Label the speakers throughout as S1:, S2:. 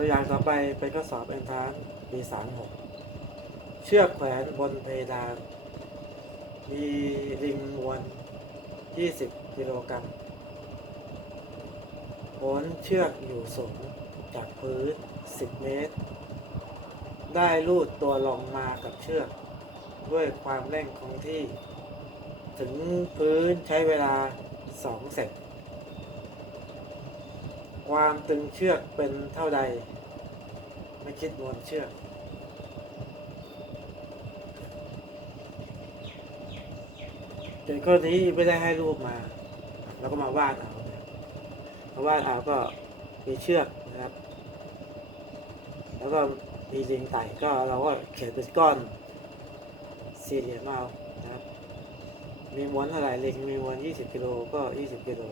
S1: ตัวอย่างต่อไปเป็นข้อสอบเอนทานปีสามหกเชือกแขวนบนเพดาน มีริงมวล20 กิโลกรัมโหนเชือกอยู่สูงจากพื้น 10 เมตร ได้ลูดตัวลงมากับเชือก ด้วยความเร่งคงที่ ถึงพื้นใช้เวลา 2 เซก ความตึงเชือกเป็นเท่าใด ไม่คิดมวลเชือก แต่ข้อนี้ไม่ได้ให้รูปมา แล้วก็มาวาดเอานะครับมาวาดเอาก็มีเชือกนะครับ แล้วก็มีลิงไต่ก็เราก็เขียนเป็นก้อนสี่เหลี่ยมเอานะครับ มีม้วนเท่าไหร่ลิงมีม้วน20กิโลก็20กิโล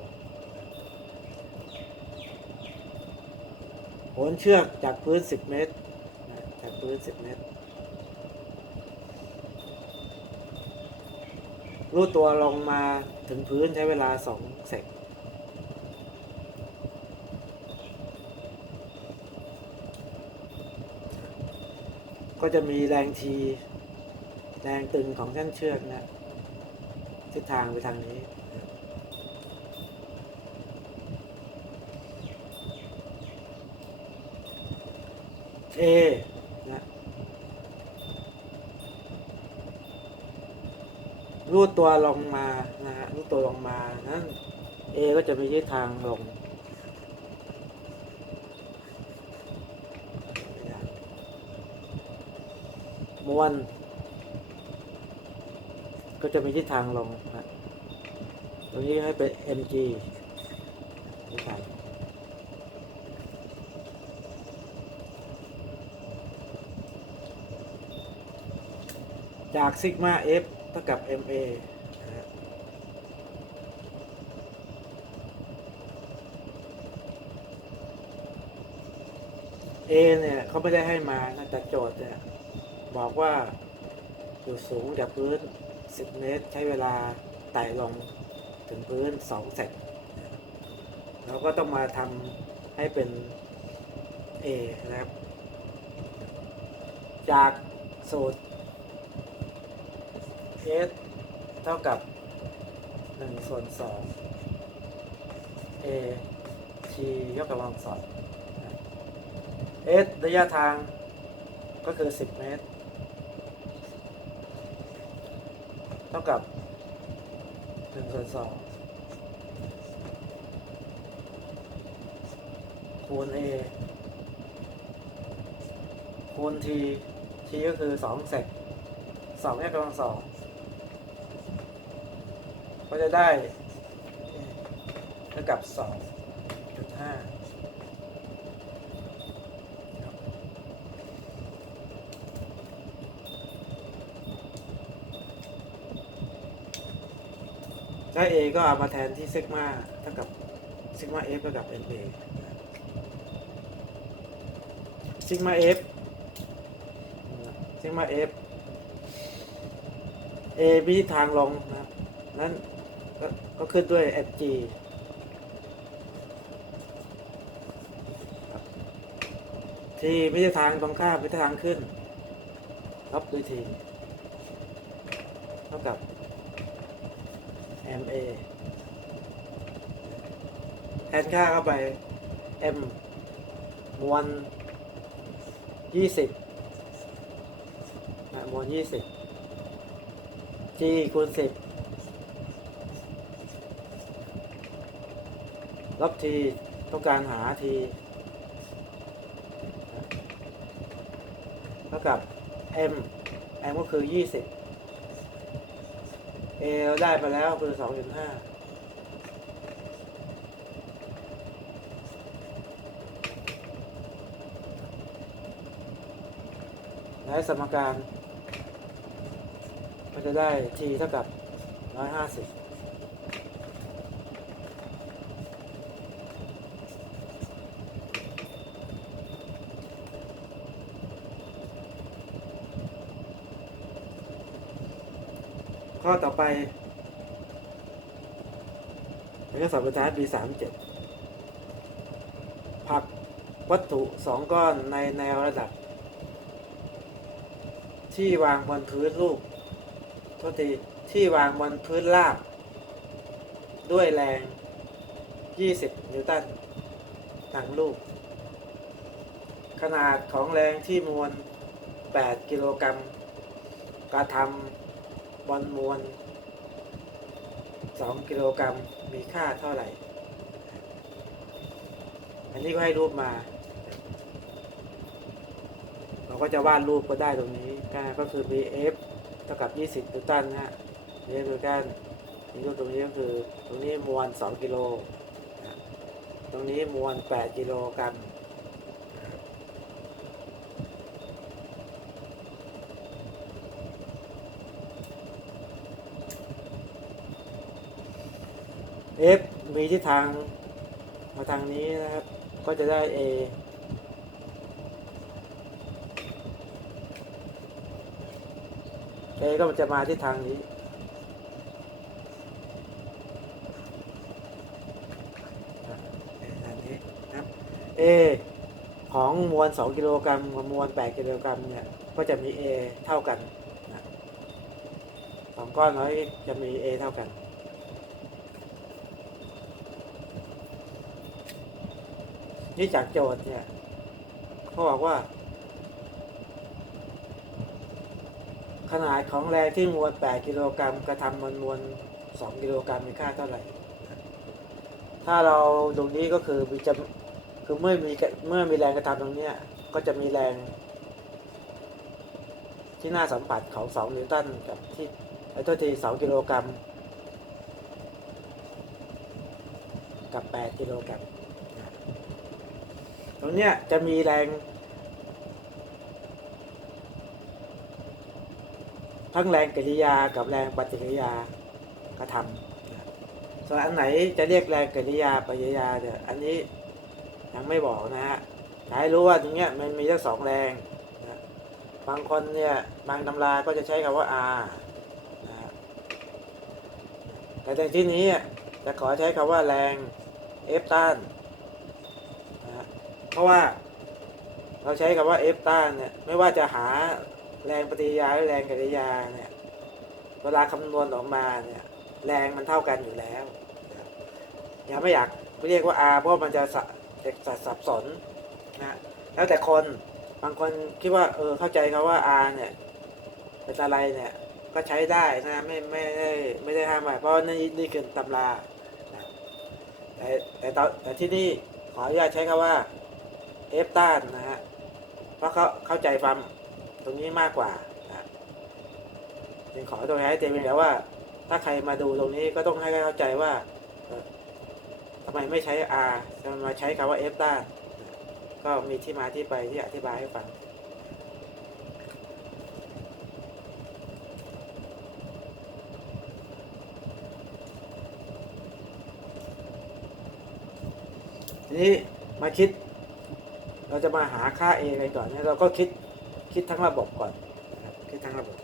S1: โหนเชือกจากพื้น 10 เมตรจากพื้น 10 เมตร รูดตัวลงมาถึงพื้นใช้เวลา 2 เซกก็จะมีแรงที แรงตึงของเส้นเชือกนะทิศทางไปทางนี้ A นะรูดตัวลงมานะฮะรูดตัวลงมานั้น A ก็จะมีทิศทางลงมวลก็จะมีทิศทางลงนะตรงนี้ให้เป็น mg ทิศทาง จากซิกมา f เท่ากับ ma นะฮะ A เนี่ยเขาไม่ได้ให้มานะแต่โจทย์เนี่ยบอกว่าอยู่สูงจากพื้น 10 เมตร ใช้เวลาไต่ลงถึงพื้น2เซกเราก็ต้องมาทำให้เป็น A นะครับ จากสูตร S เท่ากับ1ส่วน2 A T ยกกำลังสอง S ระยะทางก็คือ 10 เมตร เท่ากับ1ส่วน2คูณ A คูณ T T ก็คือ2เซก2แยกกำลังสอง ก็จะได้เท่ากับ 2.5ได้ A ก็เอามาแทนที่ซิกมาเท่ากับซิกมา F เท่ากับ NA ซิกมา F ซิกมา F A มีทิศทางลงนะครับนั้น ก็ขึ้นด้วย FG ทีมีทิศทางตรงข้ามมีทิศทางขึ้นลบด้วยทีเท่ากับ MA แทนค่าเข้าไป M มวลยี่สิบมวลยี่สิบ G คูณสิบ รับทีต้องการหาทีเท่ากับ m m ก็คือ 20 a เราได้ไปแล้วคือ 2.5และสมการมันจะได้ t เท่ากับ 150 ข้อต่อไปเป็นข้อสอบบรรทัดปีสามเจ็ดผักวัตถุสองก้อนในแนวระดับ ที่วางบนพื้นรูปโทษทีที่วางบนพื้นราบ ด้วยแรง 20 นิวตันต่างลูก ขนาดของแรงที่มวล 8 กิโลกรัมกระทำ บอลมวล2กิโลกรัมมีค่าเท่าไหร่ อันนี้ก็ให้รูปมา เราก็จะวาดรูปก็ได้ตรงนี้ก็คือ BF เท่ากับ 20นิวตันนะฮะนี่คือการนี่รูปตรงนี้ก็คือ ตรงนี้มวล 2 กิโล ตรงนี้มวล 8 กิโลกรัม F มีทิศทางมาทางนี้นะครับ ก็จะได้ A A ก็จะมาที่ทางนี้นะครับ A ของมวล 2 กิโลกรัมกับมวล 8 กิโลกรัมเนี่ย ก็จะมี A เท่ากันนะสองก้อนน้อยจะมี A เท่ากัน นี่จากโจทย์เนี่ยเขาบอกว่า ขนาดของแรงที่มวล 8 กิโลกรัมกระทำมวลมวล 2 กิโลกรัมมีค่าเท่าไหร่ ถ้าเราตรงนี้ก็คือจะคือเมื่อมีเมื่อมีแรงกระทำตรงนี้ก็จะมีแรง ที่หน้าสัมผัสของ 2 นิวตันกับที่ไอ้ตัวที2กิโลกรัมกับ 8 กิโลกรัม ตรงเนี้ยจะมีแรงทั้งแรงกริยากับแรงปฏิกิริยากระทำส่วนอันไหนจะเรียกแรงกริยาปฏิกิริยาเนี่ยอันนี้ยังไม่บอกนะฮะให้รู้ว่าตรงเนี้ยมันมีทั้งสองแรงนะบางคนเนี่ยบางตำราก็จะใช้คำว่า R นะแต่ในที่นี้จะขอใช้คำว่าแรง F ต้านน เพราะว่า เราใช้คำว่า F ต้านเนี่ย ไม่ว่าจะหาแรงปฏิกิริยาหรือแรงกริยาเนี่ย เวลาคำนวณออกมาเนี่ย แรงมันเท่ากันอยู่แล้วอย่าไม่อยากเรียกว่า R เพราะมันจะสะจะจะสับสนนะแล้วแต่คนบางคนคิดว่าเออเข้าใจคำว่า R เนี่ยเป็นอะไรเนี่ยก็ใช้ได้นะไม่ไม่ได้ไม่ได้ห้ามไว้เพราะนี่นี่คือตำรานะแต่แต่แต่ที่นี่ขออนุญาตใช้คำว่า F ต้านนะฮะเพราะเขาเข้าใจความตรงนี้มากกว่าจึงขอตรงนี้ให้เต็มเลยว่า ถ้าใครมาดูตรงนี้ก็ต้องให้เข้าใจว่าทำไมไม่ใช้ R ทำไมาใช้คำว่า F ต้านนก็มีที่มาที่ไปที่อธิบายให้ฟัง ทีนี้มาคิด เราจะมาหาค่า a กันก่อนเนี่ยเราก็คิดคิดทั้งระบบก่อนคิดทั้งระบบ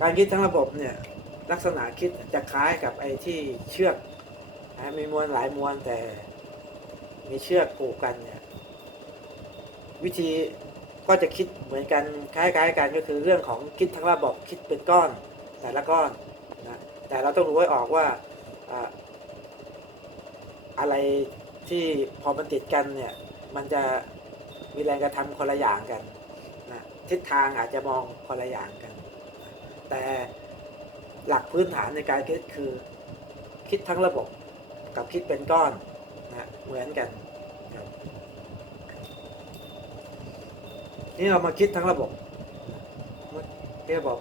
S1: การคิดทั้งระบบเนี่ยลักษณะคิดจะคล้ายกับไอ้ที่เชือกนะมีมวลหลายมวลแต่มีเชือกผูกกันเนี่ยวิธีก็จะคิดเหมือนกันคล้ายๆกันก็คือเรื่องของคิดทั้งระบบคิดเป็นก้อนแต่ละก้อนนะแต่เราต้องรู้ให้ออกว่า อะไรที่พอมันติดกันเนี่ย มันจะมีแรงกระทำคนละอย่างกันนะทิศทางอาจจะมองคนละอย่างกัน แต่หลักพื้นฐานในการคิดคือคิดทั้งระบบกับคิดเป็นก้อนนะเหมือนกันนี่เรามาคิดทั้งระบบเมื่อกี้บอก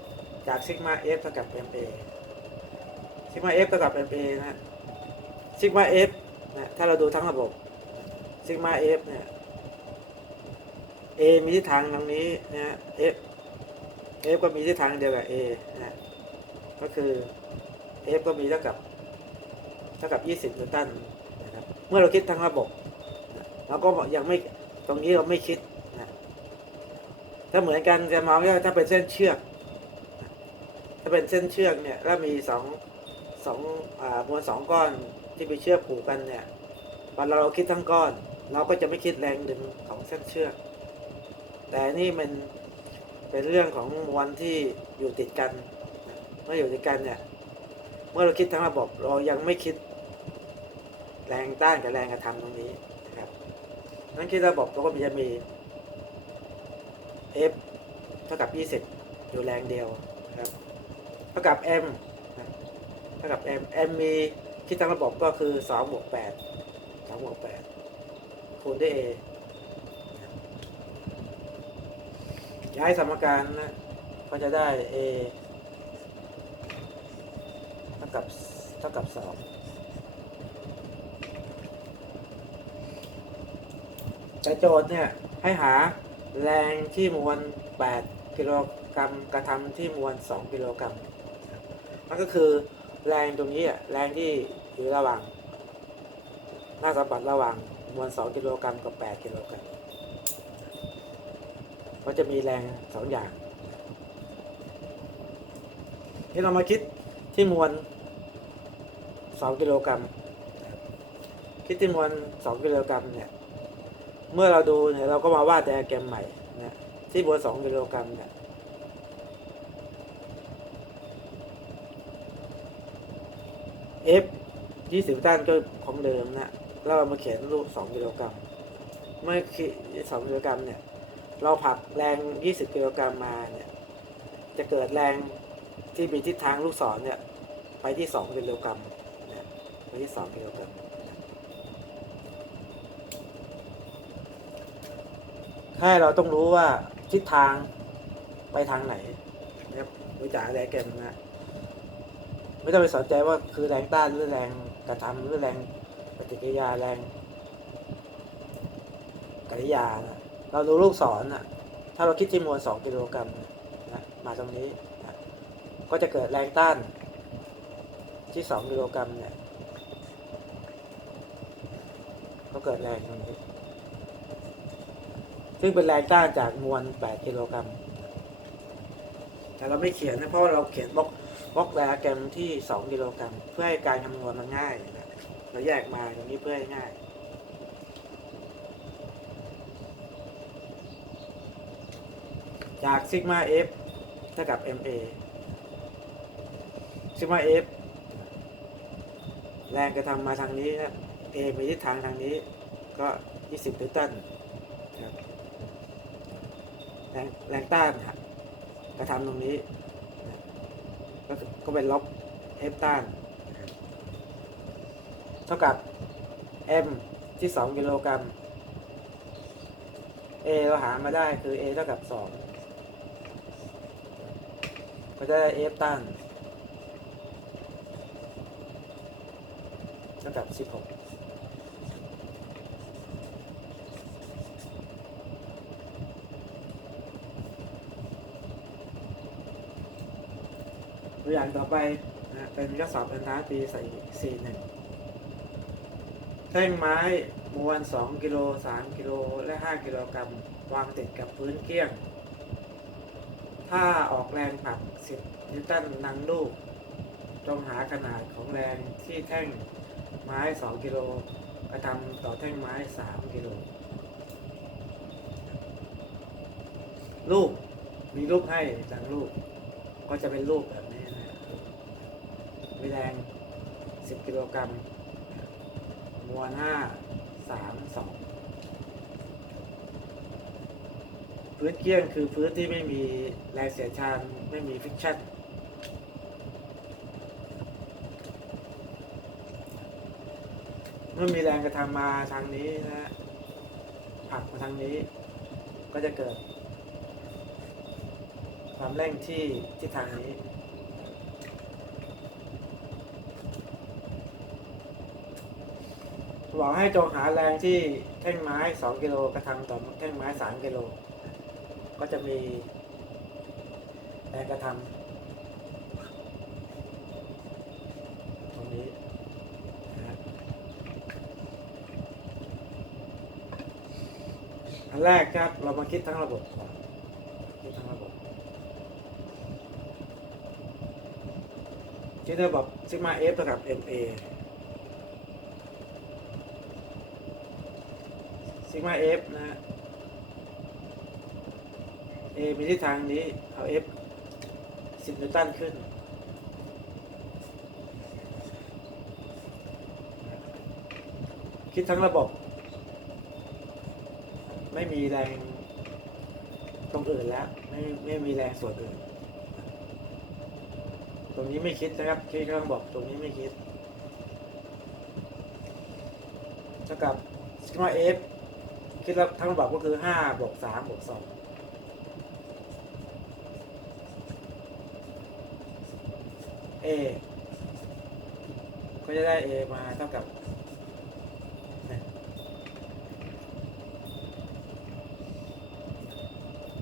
S1: จากซิกมา F เท่ากับ MA ซิกมา F เท่ากับ MA นะซิกมา F นะถ้าเราดูทั้งระบบซิกมา F เนี่ย A มีทิศทางตรงนี้นะ F F ก็มีทิศทางเดียวกับ A นะก็คือ F ก็มีเท่ากับเท่ากับ 20นิวตันนะครับเมื่อเราคิดทั้งระบบนะเราก็ยังไม่ตรงนี้เราไม่คิดนะถ้าเหมือนกันจะมองว่าถ้าเป็นเส้นเชือก ถ้าเป็นเส้นเชือกเนี่ยแล้วมีสองสองอ่ามวลสองก้อน ที่มีเชือกผูกกันเนี่ยพอเราคิดทั้งก้อน เราก็จะไม่คิดแรงดึงของเส้นเชือก แต่นี่มันเป็นเรื่องของมวลที่อยู่ติดกัน เมื่ออยู่ติดกันเนี่ย เมื่อเราคิดทั้งระบบเรายังไม่คิดแรงต้านกับแรงกระทำตรงนี้นะครับนั้นคิดระบบเราก็จะมี F เท่ากับ 20 อยู่แรงเดียวนะครับ เท่ากับ M เท่ากับ M M มี คิดทั้งระบบก็คือ2บวก8 2บวก8คูณด้วย A ย้ายสมการนะก็จะได้ A เท่ากับเท่ากับ2แต่โจทย์เนี่ย ให้หาแรงที่มวล 8 กิโลกรัมกระทำที่มวล 2 กิโลกรัมมันก็คือ แรงตรงนี้อะแรงที่อยู่ระหว่าง หน้าสัมผัสระหว่างมวล 2 กิโลกรัมกับ 8 กิโลกรัมก็จะมีแรงสองอย่างที่เรามาคิดที่มวล 2 กิโลกรัมคิดที่มวล 2 กิโลกรัมเนี่ย เมื่อเราดูเนี่ยเราก็มาวาดไดอะแกรมใหม่นะที่มวล 2 กิโลกรัมเนี่ย F 20ด้านก็ของเดิมนะแล้วเรามาเขียนรูป 2 กิโลกรัม เมื่อคิด2กิโลกรัมเนี่ย เราผลักแรง 20 กิโลกรัมมาเนี่ย จะเกิดแรงที่มีทิศทางลูกศรเนี่ย ไปที่ 2 กิโลกรัมนะไปที่ 2 กิโลกรัมแค่เราต้องรู้ว่าทิศทางไปทางไหนนะครับดูจากแรงแกนนะ ไม่ต้องไปสนใจว่าคือแรงต้านหรือแรงกระทำหรือแรงปฏิกิริยาแรงกริยานะเราดูลูกศรนะถ้าเราคิดที่มวล2กิโลกรัมนะมาตรงนี้นะก็จะเกิดแรงต้านที่2กิโลกรัมเนี่ยก็เกิดแรงตรงนี้ ซึ่งเป็นแรงต้านจากมวล8กิโลกรัมแต่เราไม่เขียนนะเพราะเราเขียนบล็อก บล็อกไดอะแกรมที่ 2 กิโลกรัมเพื่อให้การคำนวณมันง่ายนะเราแยกมาอย่างนี้เพื่อให้ง่าย จากซิกมา F เท่ากับ MA ซิกมา F แรงกระทำมาทางนี้นะ A มีทิศทางทางนี้ก็ 20 นิวตันครับแรงแรงต้านฮะกระทำตรงนี้ ก็เป็นลบ F ต้านนเท่ากับ M ที่ 2 กิโลกรัม A เราหามาได้คือ A เท่ากับ 2 ก็จะได้ F ต้านเท่ากับ 16 ตัวอย่างต่อไปนะเป็นข้อสอบเป็นท้าปีใส่สี่หนึ่งแท่งไม้มวล2กิโล3กิโลและ 5 กิโลกรัมวางติดกับพื้นเกี้ยง ถ้าออกแรงผลัก 10 นิวตันนังลูกจงหาขนาดของแรงที่แท่งไม้ 2 กิโลกระทำต่อแท่งไม้ 3 กิโล ลูกมีรูปให้จากรูปก็จะเป็นรูปแบบ แรง10 กิโลกรัมมวล5 3 2พื้นเกี้ยงคือพื้นที่ไม่มีแรงเสียดทานไม่มีฟิกชั่นเมื่อมีแรงกระทำมาทางนี้นะผลักมาทางนี้ ก็จะเกิด ความเร่งที่ที่ทางนี้ บอกให้จงหาแรงที่แท่งไม้2กิโลกระทำต่อแท่งไม้3กิโล ก็จะมีแรงกระทำตรงนี้นะครับอันแรกครับเรามาคิดทั้งระบบก่อนคิดทั้งระบบคิดระบบซิมา F เท่ากับ MA ซิกมา F นะฮะ A มีทิศทางนี้ เอา F 10นิวตันขึ้น คิดทั้งระบบ ไม่มีแรงตรงอื่นแล้ว ไม่ไม่มีแรงส่วนอื่น ตรงนี้ไม่คิดนะครับที่กำลังบอกตรงนี้ไม่คิดเท่ากับสกมาเอฟ คิดแล้วทั้งระบบก็คือห้าบวกสามบวกสองเอก็จะได้ A มาเท่ากับ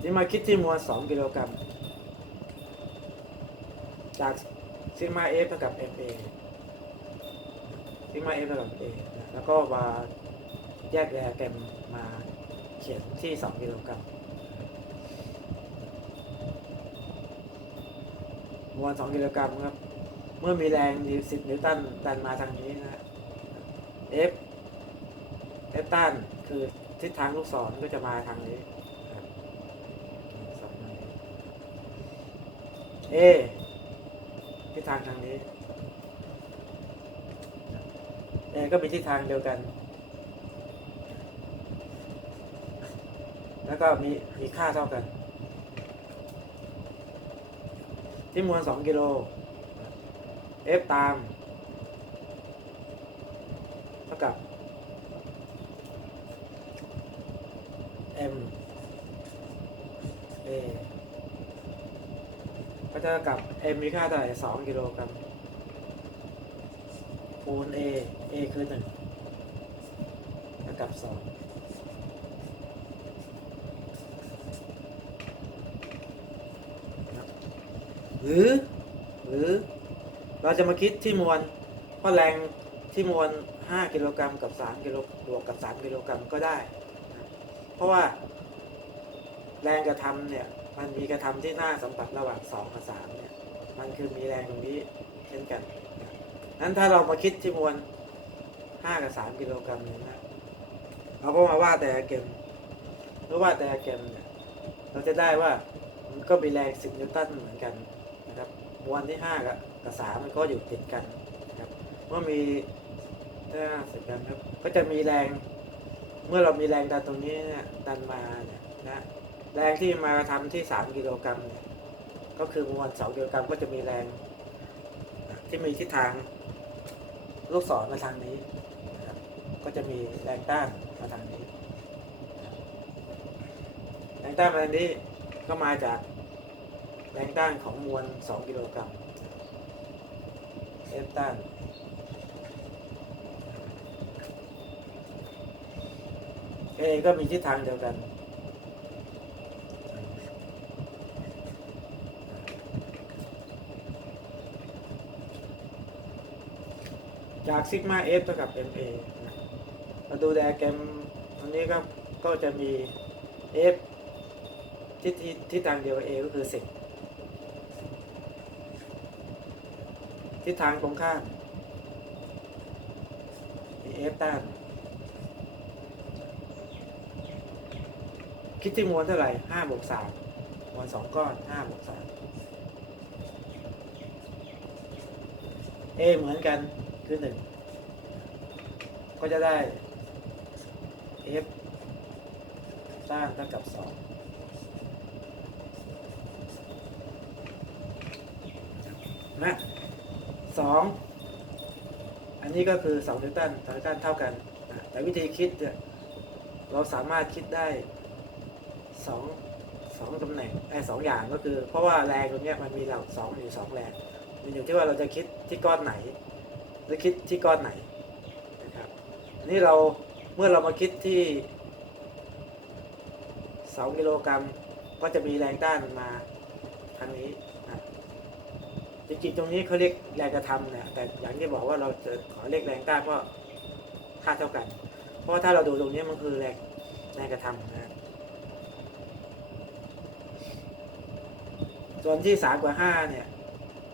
S1: นี่มาคิดที่มวล2กิโลกรัม จากซิมาเอฟเท่ากับ FA ซิมาเอฟเท่ากับ A นะแล้วก็มาแยกแยะแกม เขียนที่2กิโลกรัมมวล2กิโลกรัมครับ เมื่อมีแรง10นิวตันดันมาทางนี้นะฮะ F F ต้านคือทิศทางลูกศรก็จะมาทางนี้ครับสองทางนี้ A ทิศทางทางนี้เอก็มีทิศทางเดียวกัน แล้วก็มีมีค่าเท่ากัน ที่มวล2กิโล F ตาม เท่ากับ M A ก็จะกับ M มีค่าเท่าไหร่2กิโลกรัมคูณ A A คือ1เท่ากับ2นะครับ หรือหรือเราจะมาคิดที่มวลเพราะแรงที่มวล 5 กิโลกรัมกับ 3 กิโลบวกกับ 3 กิโลกรัมก็ได้ เพราะว่าแรงกระทำเนี่ยมันมีกระทำที่หน้าสัมผัสระหว่าง 2 กับ 3 เนี่ย มันคือมีแรงตรงนี้เช่นกันนั้นถ้าเรามาคิดที่มวล 5 กับ 3 กิโลกรัมเนี่ยนะเราก็มาว่าแต่เกมหรือว่าแต่เกมเนี่ยเราจะได้ว่ามันก็มีแรง 10 นิวตันเหมือนกัน มวลที่5กับกับ3มันก็อยู่ติดกันนะครับเมื่อมีถ้าเสร็จกันครับก็จะมีแรง เมื่อเรามีแรงดันตรงนี้เนี่ยดันมาเนี่ยนะแรงที่มากระทำที่3กิโลกรัมเนี่ยก็คือมวล2กิโลกรัมก็จะมีแรง ที่มีทิศทางลูกศรมาทางนี้นะครับก็จะมีแรงต้านมาทางนี้ แรงต้านมาทางนี้ก็มาจาก แรงต้านของมวล 2 กิโลกรัมเอฟต้านเอก็มีทิศทางเดียวกัน จากซิกมาเอฟเท่ากับ MA นะมาดูไดอะแกรมตรงนี้ก็ก็จะมี F ทิศทิศทิศทางเดียวกับ A ก็คือ 10 ทิศทางตรงข้ามมี F ต้านคิดที่มวลเท่าไหร่ห้าบวกสามมวลสองก้อนห้าบวกสามเอเหมือนกันคือหนึ่งก็จะได้ f ต้านเท่ากับสองนะส องอันนี้ก็คือสองนิวตันสองนิวตันเท่ากันแต่วิธีคิดเนี่ยเราสามารถคิดได้สองสองตำแหน่งไอ้สองอย่างก็คือ เพราะว่าแรงตรงนี้มันมีเราสองอยู่สองแรงมันอยู่ที่ว่าเราจะคิดที่ก้อนไหนหรือคิดที่ก้อนไหนนะครับนนี่เราเมื่อเรามาคิดที่สองกิโลกรัมก็จะมีแรงต้านมาทางนี้ จริงๆตรงนี้เขาเรียกแรงกระทำนะแต่อย่างที่บอกว่าเราจะขอเรียกแรงต้านเพราะค่าเท่ากัน เพราะถ้าเราดูตรงนี้มันคือแรงแรงกระทำนะส่วนที่สามกว่าห้าเนี่ย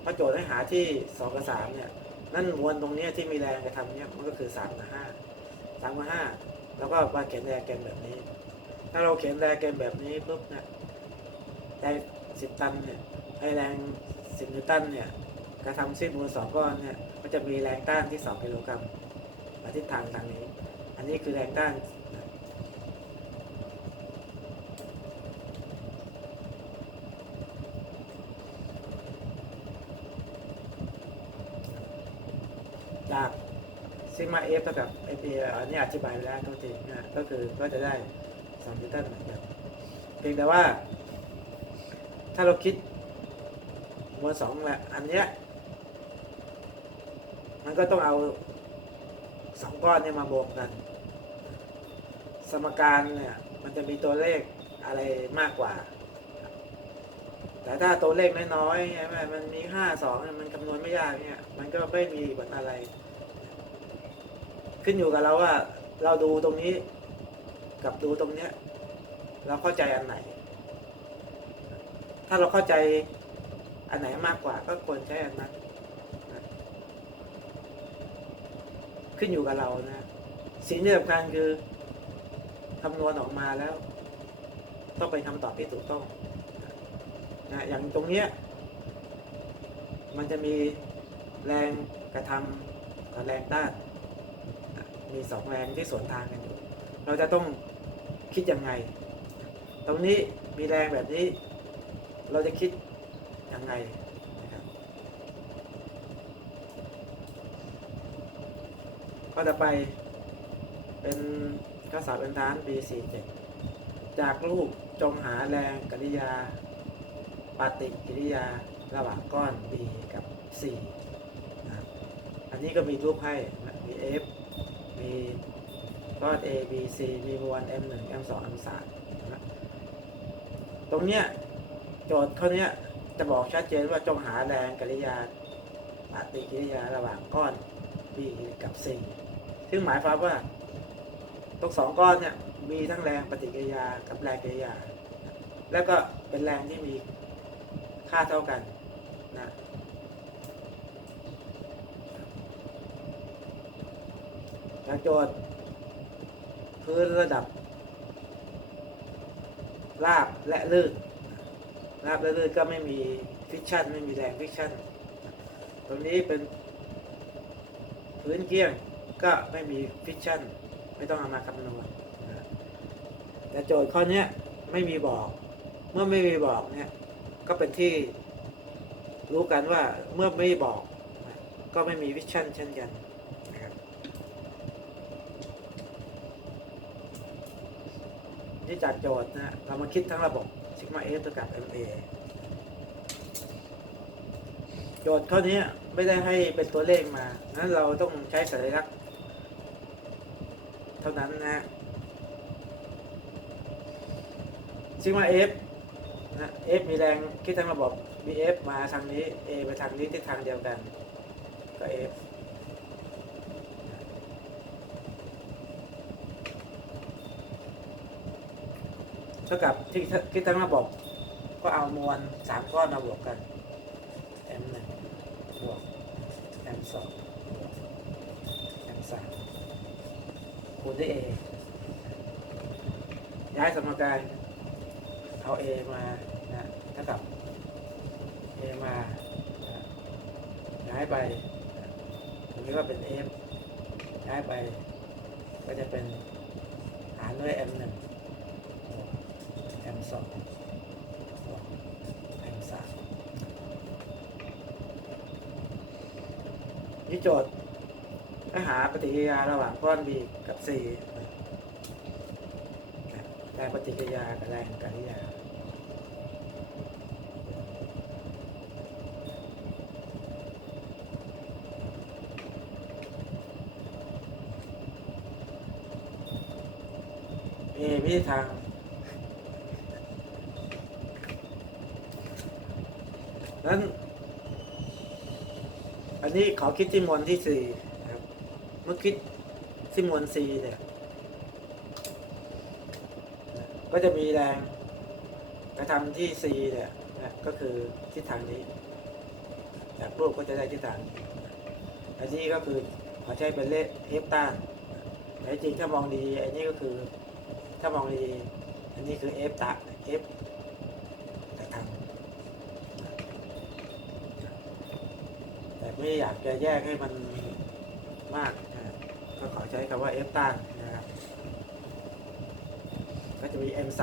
S1: พอโจทย์ให้หาที่สองกับสามเนี่ยนั่นมวลตรงนี้ที่มีแรงกระทำเนี่ยมันก็คือสามกับห้าสามกับห้าแล้วก็มาเขียนแรงแกนแบบนี้ ถ้าเราเขียนแรงแกนแบบนี้ปุ๊บเนี่ยแรงสิบตันเนี่ยไอแรง สิบนิวตันเนี่ยกระทำสิ้นมวลสองก้อนเนี่ยก็จะมีแรงต้านที่สองกิโลกรัมมาทิศทางทางนี้ อันนี้คือแรงต้านจากซิมาเอฟเท่ากับเอฟเออันนี้อธิบายไปแล้วตัวจริงนะก็คือก็จะได้สองนิวตันเหมือนกันเพียงแต่ว่า ถ้าเราคิด มวลสองแหละอันเนี้ยมันก็ต้องเอาสองก้อนเนี้มาบวกกัน สมการเนี่ยมันจะมีตัวเลขอะไรมากกว่า แต่ถ้าตัวเลขน้อยๆใช่ไหมมันมีห้าสองมันคำนวณไม่ยากเนี่ยมันก็ไม่มีผลอะไร ขึ้นอยู่กับเราว่า เราดูตรงนี้กับดูตรงเนี้ยเราเข้าใจอันไหน ถ้าเราเข้าใจ อันไหนมากกว่าก็ควรใช้อันนั้นขึ้นอยู่กับเรานะสิ่งที่สำคัญคือคำนวณออกมาแล้ว ต้องเป็นคำตอบที่ถูกต้องนะอย่างตรงเนี้ยมันจะมีแรงกระทำกับแรงต้านมีสองแรงที่สวนทางกันอยู่ เราจะต้องคิดยังไง ตรงนี้มีแรงแบบนี้ เราจะคิด ยังไงนะครับก็จะไปเป็นข้อสอบเป็นฐานปี 47 จากรูปจงหาแรงกริยา ปฏิกิริยาระหว่างก้อน B กับ C นะครับอันนี้ก็มีรูปให้มี F มีก้อน A B C มีมวล M1 M2 M3 นะตรงเนี้ยโจทย์ข้อเนี้ย จะบอกชัดเจนว่าจงหาแรงกริยาปฏิกิริยาระหว่างก้อน B กับ C ซึ่งหมายความว่าตรงสองก้อนเนี่ยมีทั้งแรงปฏิกิริยากับแรงกริยา แล้วก็เป็นแรงที่มีค่าเท่ากันนะจาโจทย์พื้นระดับ ราบและลื่น ราบและลื่นก็ไม่มีฟิกชันไม่มีแรงฟิกชันตรงนี้เป็นพื้นเกี้ยงก็ไม่มีฟิกชันไม่ต้องเอามาคำนวณแต่โจทย์ข้อนี้ไม่มีบอก เมื่อไม่มีบอกเนี่ยก็เป็นที่รู้กันว่าเมื่อไม่บอก ก็ไม่มีวิชั่นเช่นกันนะครับนี่จากโจทย์นะเรามาคิดทั้งระบบ มาเอฟเท่ากับ MA โจทย์ข้อนี้ไม่ได้ให้เป็นตัวเลขมานั้นเราต้องใช้สัญลักษณ์เท่านั้นนะซิมาเอฟนะ F มีแรงคิดทั้งระบบ BF มาทางนี้ A ไปทางนี้ทิศทางเดียวกัน ก็ F เท่ากับที่ที่ตั้งมาบอก ก็เอามวลสามก้อนมาบวกกัน m หนึ่งบวก m สอง m สามคูณด้วย a ย้ายสมการเอา a มานะเท่ากับ a มาย้ายไปตรงนี้ก็เป็น f ย้ายไปก็จะเป็นหารด้วย m 1 ฏิกิริยาระหว่างก้อน B กับ C นะแรงปฏิกิริยากับแรงกริยามีวิธีทางนั้น อันนี้ขอคิดที่มวลที่สี่ เมื่อคิดที่มวลสี่เนี่ย ก็จะมีแรงกระทำที่ C เนี่ยนะก็คือทิศทางนี้ จากรูปก็จะได้ทิศทางอันนี้ก็คือขาใช้เป็นเลขเอฟต้าแต่จริงถ้ามองดีอันนี้ก็คือถ้ามองดีอันนี้คือเอฟตะเอฟแต่ทางแต่ไม่อยากจะแยกให้มันมาก คำว่าเอฟต้านนะครับ ก็จะมี M3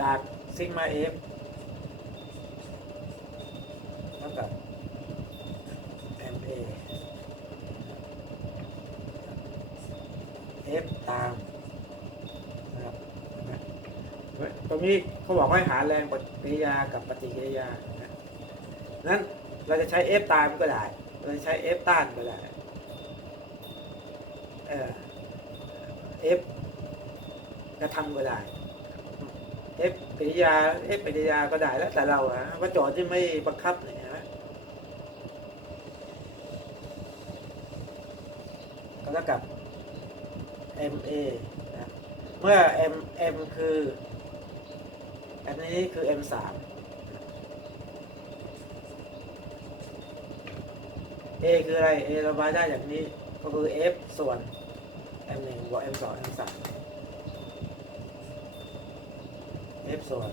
S1: จากซิกมา F เท่ากับ MA F ตามนะครับตรงนี้เขาบอกให้หาแรงปฏิกิริยากับปฏิกิริยา นั้น เราจะใช้ F ตามก็ได้ เราจะใช้ F ต้านก็ได้เอ่อ F กระทำก็ได้ F ปริยา F ปริยาก็ได้แล้วแต่เราอะว่าจทย์ที่ไม่บังคับเนี่ยนะก็เท่ากับ MA นะเมื่อ M M คือ อันนี้คือ M สาม A คืออะไร A ระบายได้อย่างนี้ ก็คือ F ส่วน M 1บวก M 2 M 3 F ส่วน